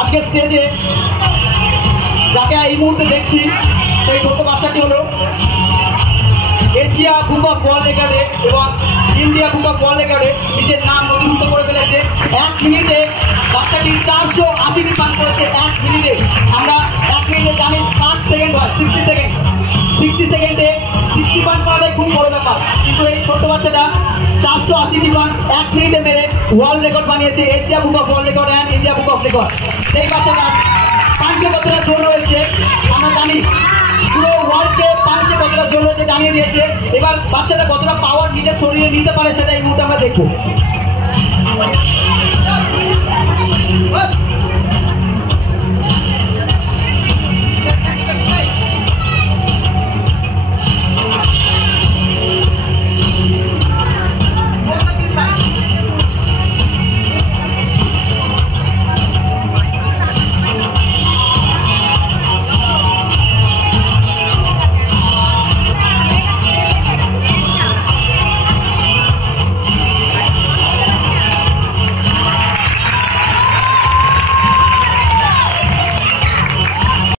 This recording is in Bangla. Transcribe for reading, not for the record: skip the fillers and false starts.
আজকে স্টেজে যাকে এই মুহূর্তে দেখছি সেই ছোট্ট বাচ্চাটি হলো এশিয়া বুক অফ ওয়ার্ল্ড রেকর্ডে এবং ইন্ডিয়া বুক অফ ওয়ার্ল্ড রেকর্ডে নিজের নাম নথিভুক্ত করে ফেলেছে। 1 মিনিটে বাচ্চাটি 480টি পাস করেছে। 1 মিনিটে আমরা 1 মিনিটে জানি 60 সেকেন্ড হয়, 60 সেকেন্ড। 60 সেকেন্ডে 60 পাস করাটাই খুব বড় ব্যাপার, কিন্তু এই ছোট্ট বাচ্চাটা 480টি পাস 1 মিনিটে মেরে ওয়ার্ল্ড রেকর্ড বানিয়েছে, Asia book of world record and India book of record. সেই বাচ্চাটা পাঞ্চে কতটা জোর রয়েছে আমরা জানি, পুরো ওয়ার্ল্ডকে পাঞ্চে কতটা জোর রয়েছে জানিয়ে দিয়েছে। এবার বাচ্চাটা কতটা পাওয়ার নিজের শরীরে নিতে পারে সেটা এই মুহূর্তে আমরা দেখবো।